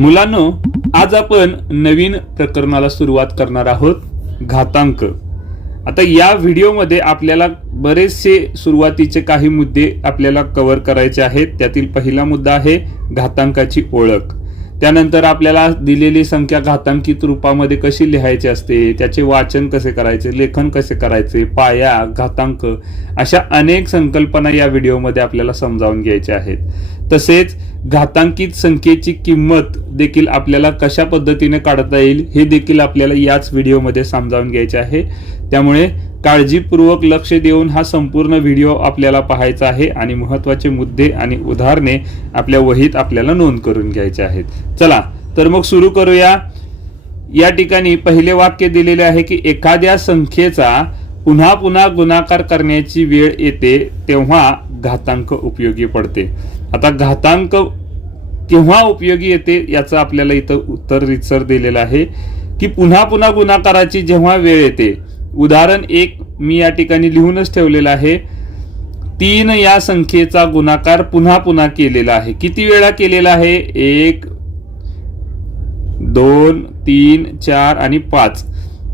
मुलांनो, आज आपण नवीन प्रकरणाला सुरुवात करणार आहोत, घातांक। आता या व्हिडिओमध्ये आपल्याला बरेचसे सुरुवातीचे काही मुद्दे आपल्याला कव्हर करायचे आहेत। त्यातील पहिला मुद्दा आहे घातांकाची ओळख। त्यानंतर आपल्याला दिलेली संख्या घातांकित रूपामध्ये कशी लिहायची असते, त्याचे वाचन कसे करायचे, लेखन कसे करायचे, पाया, घातांक अशा अनेक संकल्पना या व्हिडिओमध्ये आपल्याला समजावून घ्यायच्या आहेत। तसेच घातांकित संख्येची किंमत देखील आपल्याला कशा पद्धतीने काढता येईल हे देखील आपल्याला याच व्हिडिओमध्ये समजावून घ्यायचे आहे। त्यामुळे काळजीपूर्वक लक्ष देऊन हा संपूर्ण व्हिडिओ आपल्याला पाहायचा आहे आणि महत्त्वाचे मुद्दे आणि उदाहरणे आपल्या वहीत आपल्याला नोंद करून घ्यायचे आहेत। चला तर मग सुरू करूया। या ठिकाणी पहिले वाक्य दिलेले आहे की एखाद्या संख्येचा पुन्हा पुन्हा गुणाकार करण्याची वेळ येते तेव्हा घातांक उपयोगी पडते। आता घातांक केव्हा उपयोगी येते याचं आपल्याला इथं उत्तर रीतसर दिलेलं आहे की पुन्हा पुन्हा गुणाकाराची जेव्हा वेळ येते। उदाहरण 1 मी या ठिकाणी लिहूनच ठेवलेलं आहे। 3 या संख्येचा गुणाकार पुन्हा पुन्हा केलेला आहे। किती वेळा केलेला आहे? 1 2 3 4 आणि 5,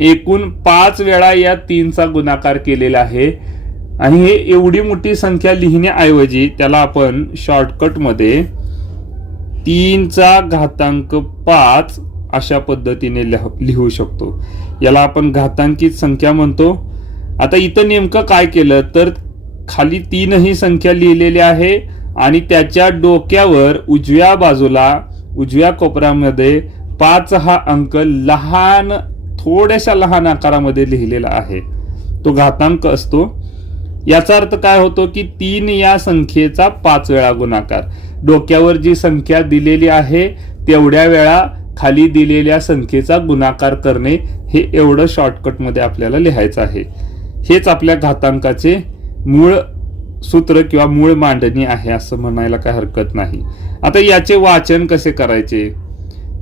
एकूण 5 वेळा या 3चा गुणाकार केलेला आहे। आणि हे एवढी मोठी संख्या लिहिण्याऐवजी त्याला आपण शॉर्टकट मध्ये 3चा घातांक 5 अशा पद्धतीने लिहू शकतो। याला आपण घातांकित संख्या म्हणतो। आता इथं नेमकं काय केलं तर खाली 3 ही संख्या लिहिलेली आहे आणि त्याच्या डोक्यावर उजव्या बाजूला उजव्या कोपऱ्यामध्ये 5 हा अंक लहान, थोड्याशा लहान आकारामध्ये लिहिलेला आहे, तो घातांक असतो। याचा अर्थ काय होतो की 3 या संख्येचा 5 वेळा गुणाकार, डोक्यावर जी संख्या दिलेली आहे तेवढ्या वेळा खाली दिलेल्या संख्येचा गुणाकार करणे, हे एवढं शॉर्टकट मध्ये आपल्याला लिहायचं आहे। हेच आपल्या घातांकाचे मूळ सूत्र किंवा मूळ मांडणी आहे असं म्हणायला काही हरकत नाही। आता याचे वाचन कसे करायचे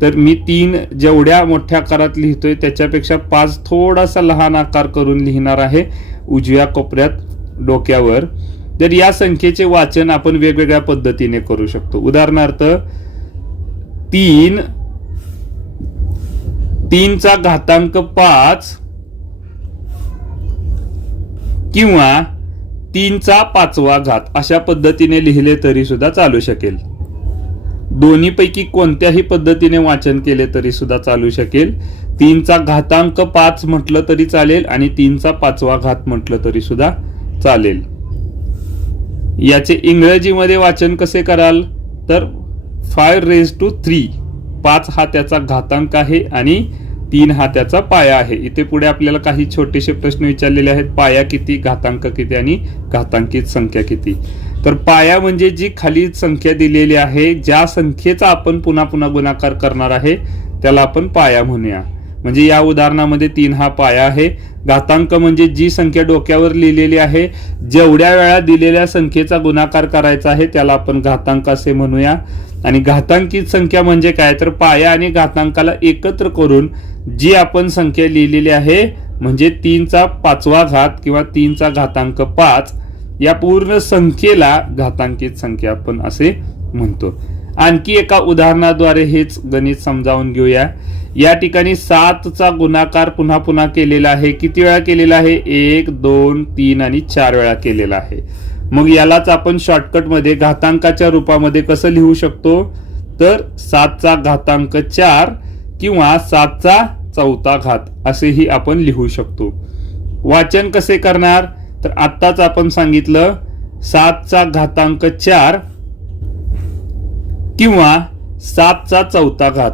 तर मी 3 जेवढ्या मोठ्या आकारात लिहितोय त्याच्यापेक्षा 5 थोडासा लहान आकार करून लिहिणार आहे उजव्या कोपऱ्यात डोक्यावर। तर या संख्येचे वाचन आपण वेगवेगळ्या पद्धतीने करू शकतो। उदाहरणार्थ 3चा घातांक 5 किंवा 3चा 5वा घात अशा पद्धतीने लिहिले तरी सुद्धा चालू शकेल। दोन्हीपैकी कोणत्याही पद्धतीने वाचन केले तरी सुद्धा चालू शकेल। 3चा घातांक 5 म्हटलं तरी चालेल आणि 3चा 5वा घात म्हटलं तरी सुद्धा चालेल। याचे इंग्रजीमध्ये वाचन कसे कराल तर 5 raised to 3, 5 हा त्याचा घातांक आहे आणि 3 हा त्याचा पाया आहे। इथे पुढे आपल्याला काही छोटेसे प्रश्न विचारलेले आहेत, पाया किती, घातांक किती आणि घातांकित संख्या किती। तर पाया म्हणजे जी खाली संख्या दिलेली आहे, ज्या संख्येचा आपण पुन्हा पुन्हा गुणाकार करणार आहे त्याला आपण पाया म्हणूया। म्हणजे या उदाहरणामध्ये 3 हा पाया आहे। घातांक म्हणजे जी संख्या डोक्यावर लिहिलेली आहे, जेवढ्या वेळा दिलेल्या संख्येचा गुणाकार करायचा आहे त्याला आपण घातांक असे म्हणूया। आणि घातांकित संख्या म्हणजे काय तर पाया आणि घातांकाला एकत्र करून जी आपण संख्या लिहिलेली आहे म्हणजे 3चा 5वा घात किंवा 3चा घातांक 5 या पूर्ण संख्येला घातांकित संख्या आपण असे म्हणतो। आणखी एका उदाहरणाद्वारे हेच गणित समजावून घेऊया। या ठिकाणी 7चा गुणाकार पुन्हा पुन्हा केलेला आहे। किती वेळा केलेला आहे? 1 2 3 आणि 4 वेळा केलेला आहे। मग यालाच आपण शॉर्टकट मध्ये घातांकाच्या रूपामध्ये कसं लिहू शकतो तर 7चा घातांक 4 किंवा 7चा 4था घात असेही आपण लिहू शकतो। वाचन कसे करणार तर आत्ताच आपण सांगितलं 7चा घातांक 4 किंवा 7चा 4था घात,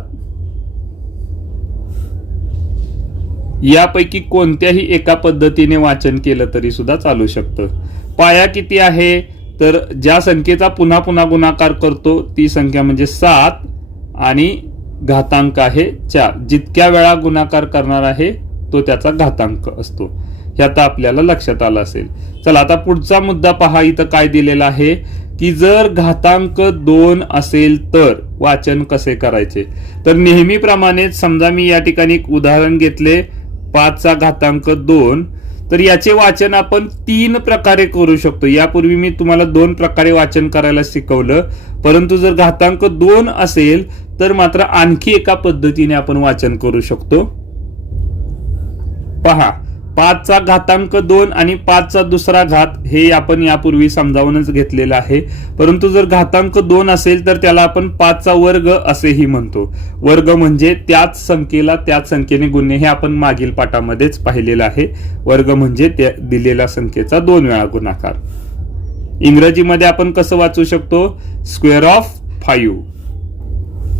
यापैकी कोणत्याही एका पद्धतीने वाचन केलं तरी सुद्धा चालू शकतं। पाया किती आहे तर ज्या संख्येचा पुन्हा पुन्हा गुणाकार करतो ती संख्या म्हणजे 7 आणि घातांक आहे 4, जितक्या वेळा गुणाकार करणार आहे तो त्याचा घातांक असतो। हे आता आपल्याला लक्षात आलं असेल। चला आता पुढचा मुद्दा पहा, इथं काय दिलेला आहे की जर घातांक 2 असेल तर वाचन कसे करायचे। तर नेहमीप्रमाणे समजा मी या ठिकाणी एक उदाहरण घेतले 5चा घातांक 2, तर याचे वाचन आपण 3 प्रकारे करू शकतो। यापूर्वी मी तुम्हाला 2 प्रकारे वाचन करायला शिकवलं, परंतु जर घातांक 2 असेल तर मात्र आणखी एका पद्धतीने आपण वाचन करू शकतो. पहा, 5चा घातांक 2 आणि 5चा दुसरा घात हे आपण यापूर्वी समजावूनच घेतलेलं आहे. परंतु जर घातांक 2 असेल तर त्याला आपण 5चा वर्ग असेही म्हणतो. वर्ग म्हणजे त्याच संख्येला त्याच संख्येने गुणणे, हे आपण मागील पाठामध्येच पाहिलेलं आहे. वर्ग म्हणजे त्या दिलेल्या संख्येचा 2 वेळा गुणाकार. इंग्रजीमध्ये आपण कसं वाचू शकतो? स्क्वेअर ऑफ 5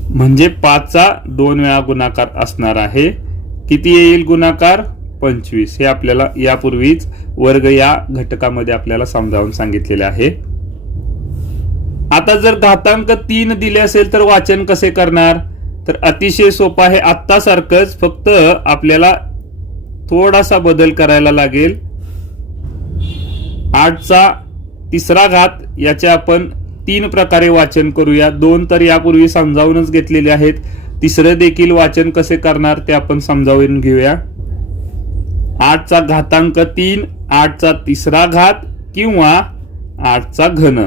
म्हणजे 5चा 2 वेळा गुणाकार असणार आहे. किती येईल गुणाकार? 25. हे आपल्याला यापूर्वीच वर्ग या घटकामध्ये आपल्याला समजावून सांगितलेले आहे. आता जर घातांक 3 दिले असेल तर वाचन कसे करणार? तर अतिशय सोपं आहे. आत्ता सारखंच, फक्त आपल्याला थोडासा बदल करायला लागेल. 8चा तिसरा घात याचे आपण 3 प्रकारे वाचन करूया. 2 तर यापूर्वी समजावूनच घेतलेले आहेत. तिसरं देखील वाचन कसे करणार ते आपण समजावून घेऊया. 8चा घातांक 3, 8चा तिसरा घात किंवा 8चा घन,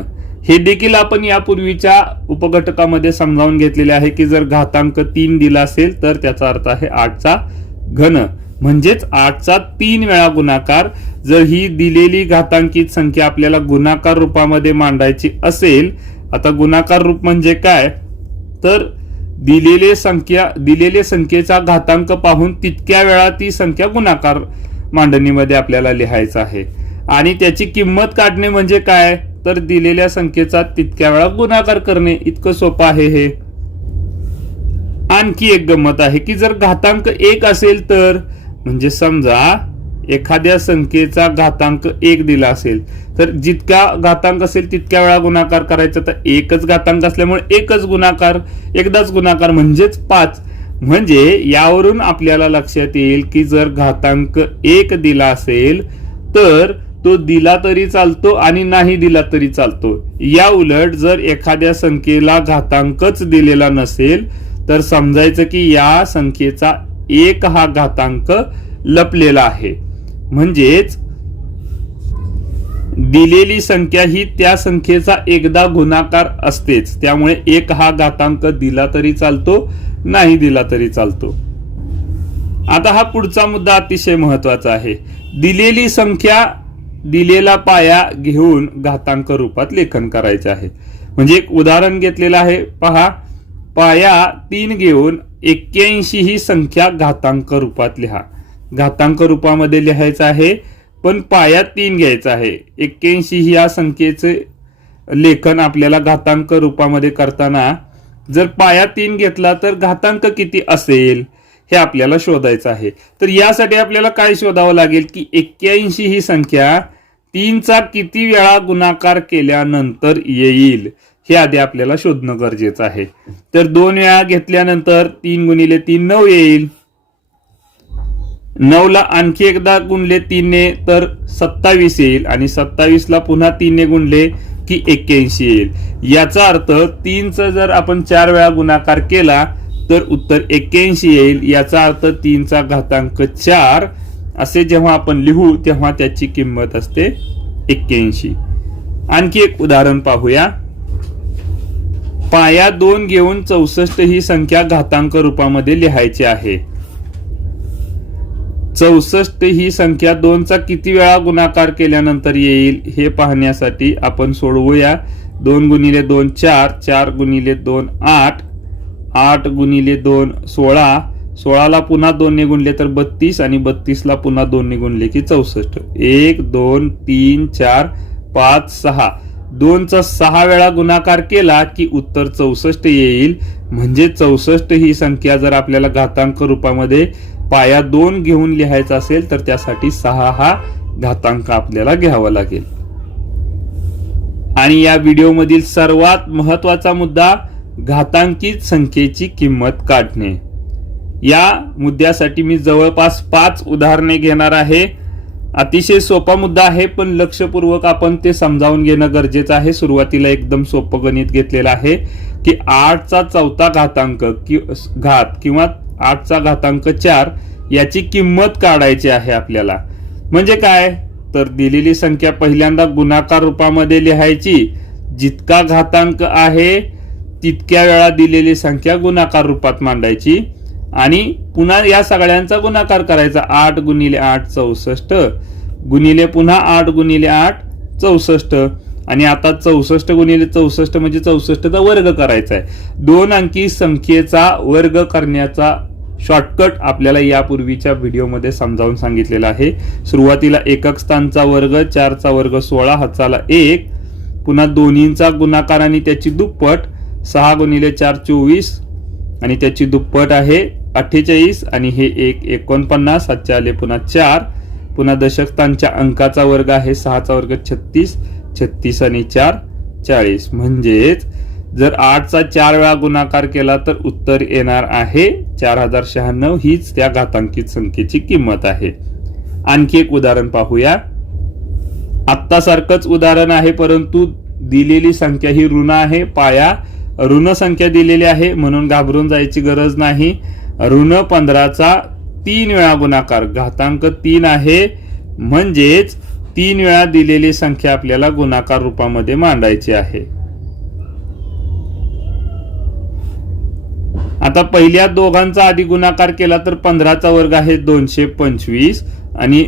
हे देखील आपण यापूर्वीच्या उपघटकामध्ये समजावून घेतलेले आहे की जर घातांक 3 दिला असेल तर त्याचा अर्थ आहे 8चा घन, म्हणजेच 8चा 3 वेळा गुणाकार. जर ही दिलेली घातांकित संख्या आपल्याला गुणाकार रूपामध्ये मांडायची असेल, आता गुणाकार रूप म्हणजे काय? तर दिलेले संख्येचा घातांक पाहून तितक्या वेळा ती संख्या गुणाकार मांडणीमध्ये आपल्याला लिहायचं आहे. आणि त्याची किंमत काढणे म्हणजे काय? तर दिलेल्या संख्येचा तितक्या वेळा गुणाकार करणे. इतकं सोपं आहे हे. आणखी एक गंमत आहे की जर घातांक 1 असेल तर, म्हणजे समजा एखाद्या संख्येचा घातांक 1 दिला असेल तर जितका घातांक असेल तितक्या वेळा गुणाकार करायचा. तर एकच घातांक असल्यामुळे एकच गुणाकार, एकदाच गुणाकार म्हणजेच 5. म्हणजे यावरून आपल्याला लक्षात येईल की जर घातांक 1 दिला असेल तर तो दिला तरी चालतो आणि नाही दिला तरी चालतो. या उलट जर एखाद्या संख्येला घातांकच दिलेला नसेल तर समजायचं की या संख्येचा 1 हा घातांक लपलेला आहे. म्हणजेच दिलेली संख्या ही त्या संख्येचा एकदा गुणाकार असतेच. त्यामुळे 1 हा घातांक दिला तरी चालतो, नाही दिला तरी चालतो. आता हा पुढचा मुद्दा अतिशय महत्वाचा आहे. दिलेली संख्या, दिलेला पाया घेऊन घातांक रूपात लेखन करायचे आहे. म्हणजे एक उदाहरण घेतलेलं आहे. पहा, पाया 3 घेऊन 81 ही संख्या घातांक रूपात लिहा. घातांक रूपामध्ये लिहायचं आहे पण पाया 3 घ्यायचा आहे. 81 ही या संख्येचे लेखन आपल्याला घातांक रूपामध्ये करताना जर पाया 3 घेतला तर घातांक किती असेल हे आपल्याला शोधायचं आहे. तर यासाठी आपल्याला काय शोधावं लागेल की 81 ही संख्या 3चा किती वेळा गुणाकार केल्यानंतर येईल हे आधी आपल्याला शोधणं गरजेचं आहे. तर 2 वेळा घेतल्यानंतर 3 गुणिले 3 9 येईल. 9 ला आणखी एकदा गुणले 3 ने तर 27 येईल आणि 27 ला पुन्हा 3 ने गुणले की 81 येईल. याचा अर्थ 3चा जर आपण 4 वेळा गुणाकार केला तर उत्तर 81 येईल. याचा अर्थ 3चा घातांक 4 असे जेव्हा आपण लिहू तेव्हा त्याची किंमत असते 81. आणखी एक उदाहरण पाहूया. पाया 2 घेऊन 64 ही संख्या घातांक रूपामध्ये लिहायची आहे. 64 ही संख्या 2चा किती वेळा गुणाकार केल्यानंतर येईल हे पाहण्यासाठी आपण सोडवूया. 2 गुणिले 2 4, 4 गुणिले 2 8, 8 गुणिले 2 16, 16 ला पुन्हा 2 ने गुणले तर 32 आणि 32 ला पुन्हा 2 ने गुणले की 64. 1 2 3 4 5 6, 2चा 6 वेळा गुणाकार केला की उत्तर 64 येईल. म्हणजे 64 ही संख्या जर आपल्याला घातांक रूपामध्ये पाया 2 घेऊन लिहायचा असेल तर त्यासाठी 6 हा घातांक आपल्याला घ्यावा लागेल. आणि या व्हिडिओ मधील सर्वात महत्वाचा मुद्दा घातांकित संख्येची किंमत काढणे. या मुद्द्यासाठी मी जवळपास 5 उदाहरणे घेणार आहे. अतिशय सोपा मुद्दा आहे पण लक्षपूर्वक आपण ते समजावून घेणं गरजेचं आहे. सुरुवातीला एकदम सोपं गणित घेतलेलं आहे की 8चा 4था घातांक घात किंवा 8चा घातांक 4 याची किंमत काढायची आहे आपल्याला. म्हणजे काय? तर दिलेली संख्या पहिल्यांदा गुणाकार रूपामध्ये लिहायची. जितका घातांक आहे तितक्या वेळा दिलेली संख्या गुणाकार रूपात मांडायची आणि पुन्हा या सगळ्यांचा गुणाकार करायचा. 8 गुणिले 8 64 गुणिले पुन्हा 8 गुणिले 8 64 आणि आता 64 गुणिले 64 म्हणजे 64चा वर्ग करायचा आहे. 2 अंकी संख्येचा वर्ग करण्याचा शॉर्टकट आपल्याला यापूर्वीच्या व्हिडिओमध्ये समजावून सांगितलेला आहे. सुरुवातीला एकक स्थानचा वर्ग 4चा वर्ग 16 हाताला 1 पुन्हा दोन्हींचा गुणाकार आणि त्याची दुप्पट 6 गुणिले 4 24 आणि त्याची दुप्पट आहे 48 आणि हे 1 49 हातच्या आले पुन्हा 4 पुन्हा दशक स्थानच्या अंकाचा वर्ग आहे 6चा वर्ग 36 36 आणि 4 40 म्हणजेच जर 8चा 4 वेळा गुणाकार केला तर उत्तर येणार आहे 4096. हीच त्या घातांकित संख्येची किंमत आहे. आणखी एक उदाहरण पाहूया. आत्ता सारखंच उदाहरण आहे परंतु दिलेली संख्या ही ऋण आहे. पाया ऋण संख्या दिलेली आहे म्हणून घाबरून जायची गरज नाही. ऋण 15चा 3 वेळा गुणाकार घातांक 3 आहे म्हणजेच 3 वेळा दिलेली संख्या आपल्याला गुणाकार रूपामध्ये मांडायची आहे. आता पहिल्या दोघांचा आधी गुणाकार केला तर 15चा वर्ग आहे 225 आणि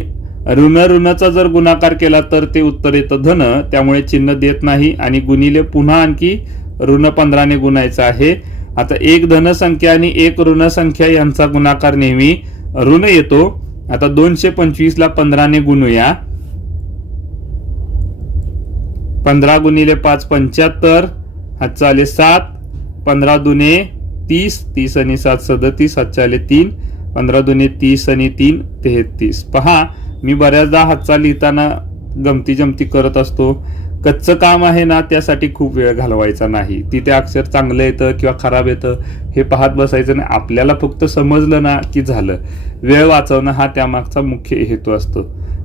ऋण ऋणचा जर गुणाकार केला तर ते उत्तर येतं धन, त्यामुळे चिन्ह देत नाही आणि गुणिले पुन्हा आणखी ऋण 15 ने गुणायचं आहे. आता एक धन संख्या आणि एक ऋण संख्या यांचा गुणाकार नेहमी ऋण येतो. आता 225 ला 15 ने गुणूया. 15 गुणिले 5 75 हातचा आले 7 15 दुने 30 30 आणि 7 37 हातचा आले 3 15 दुने 30 आणि 3 33. पहा मी बऱ्याचदा हातचा लिहिताना गमती जमती करत असतो. कच्चं काम आहे ना त्यासाठी खूप वेळ घालवायचा नाही. तिथे अक्षर चांगलं येतं किंवा खराब येतं हे पाहत बसायचं नाही. आपल्याला फक्त समजलं ना की झालं. वेळ वाचवणं हा त्यामागचा मुख्य हेतू असतो.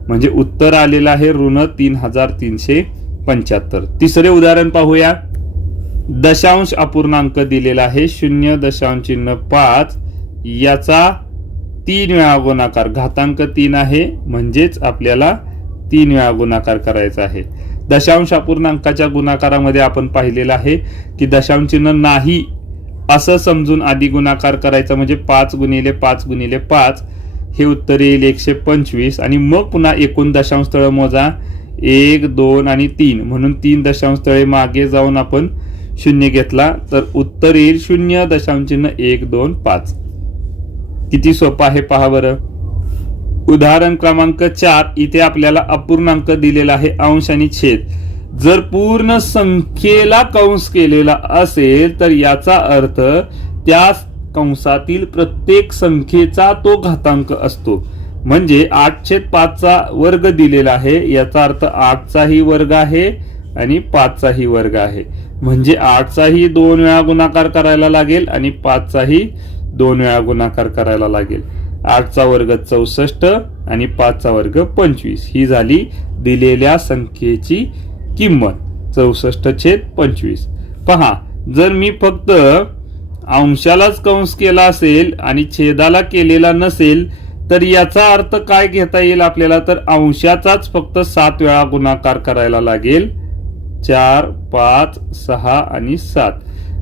म्हणजे उत्तर आलेलं आहे ऋण 3375. तिसरे उदाहरण पाहूया. दशांश अपूर्णांक दिलेला आहे 0.5 याचा 3 वेळा गुणाकार घातांक 3 आहे म्हणजेच आपल्याला 3 वेळा गुणाकार करायचा आहे. दशांश अपूर्णांकाच्या गुणाकारामध्ये आपण पाहिलेलं आहे की दशांश चिन्ह नाही असं समजून आधी गुणाकार करायचा म्हणजे 5 गुणिले 5 गुणिले 5 हे उत्तर येईल 125 आणि मग पुन्हा एकूण दशांश तळ मोजा 1 2 आणि 3 म्हणून 3 दशांश तळे मागे जाऊन आपण 0 घेतला तर उत्तर येईल 0.125. किती सोपं आहे पहा बरं. उदाहरण क्रमांक 4 इथे आपल्याला अपूर्णांक दिलेला आहे अंश आणि छेद. जर पूर्ण संख्येला कंस केलेला असेल तर याचा अर्थ त्या कंसातील प्रत्येक संख्येचा तो घातांक असतो. म्हणजे 8/5चा वर्ग दिलेला आहे याचा अर्थ 8चाही वर्ग आहे आणि 5चाही वर्ग आहे. म्हणजे 8चाही 2 वेळा गुणाकार करायला लागेल आणि 5चाही 2 वेळा गुणाकार करायला लागेल. 8चा वर्ग 64 आणि 5चा वर्ग 25 ही झाली दिलेल्या संख्येची किंमत 64/25. पहा जर मी फक्त अंशालाच कंस केला असेल आणि छेदाला केलेला नसेल तर याचा अर्थ काय घेता येईल आपल्याला तर अंशाचाच फक्त 7 वेळा गुणाकार करायला लागेल 4 5 6 आणि 7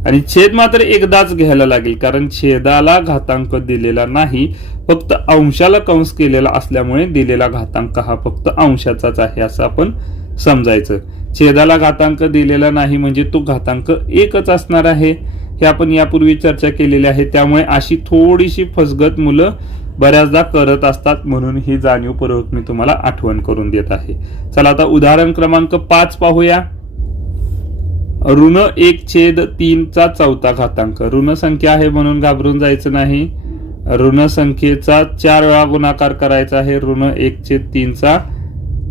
आणि छेद मात्र एकदाच घ्यायला लागेल कारण छेदाला घातांक दिलेला नाही फक्त अंशाला कंस केलेला असल्यामुळे दिलेला घातांक हा फक्त अंशाचाच आहे असं आपण समजायचं. छेदाला घातांक दिलेला नाही म्हणजे तो घातांक एकच असणार आहे हे आपण यापूर्वी चर्चा केलेली आहे. त्यामुळे अशी थोडीशी फसगत मुलं बऱ्याचदा करत असतात म्हणून ही जाणीवपूर्वक मी तुम्हाला आठवण करून देत आहे. चला आता उदाहरण क्रमांक 5 पाहूया. ऋण 1/3चा चौथा घातांक. ऋण संख्या आहे म्हणून घाबरून जायचं नाही. ऋण संख्येचा 4 वेळा गुणाकार करायचा आहे. ऋण 1/3चा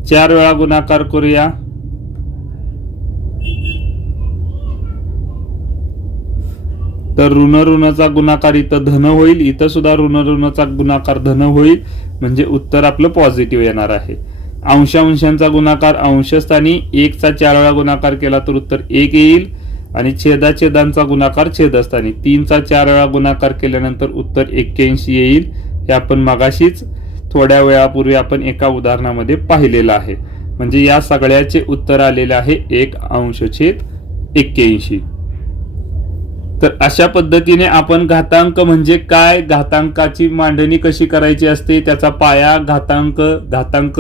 4 वेळा गुणाकार करूया. तर ऋण ऋणचा गुणाकार इथं धन होईल. इथं सुद्धा ऋण ऋणचा गुणाकार धन होईल म्हणजे उत्तर आपलं पॉझिटिव्ह येणार आहे. अंशांचा गुणाकार अंशस्थानी 1चा 4 वेळा गुणाकार केला तर उत्तर 1 येईल आणि छेदांचा गुणाकार छेदस्थानी 3चा 4 वेळा गुणाकार केल्यानंतर उत्तर 81 येईल. हे आपण मगाशीच थोड्या वेळापूर्वी आपण एका उदाहरणामध्ये पाहिलेलं आहे. म्हणजे या सगळ्याचे उत्तर आलेले आहे 1/81. तर अशा पद्धतीने आपण घातांक म्हणजे काय, घातांकाची मांडणी कशी करायची असते, त्याचा पाया, घातांक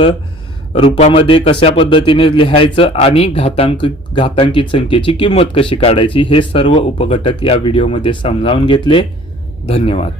रूपामध्ये कशा पद्धतीने लिहायचं आणि घातांकित संख्येची किंमत कशी काढायची, हे सर्व उपघटक या व्हिडिओमध्ये समजावून घेतले. धन्यवाद.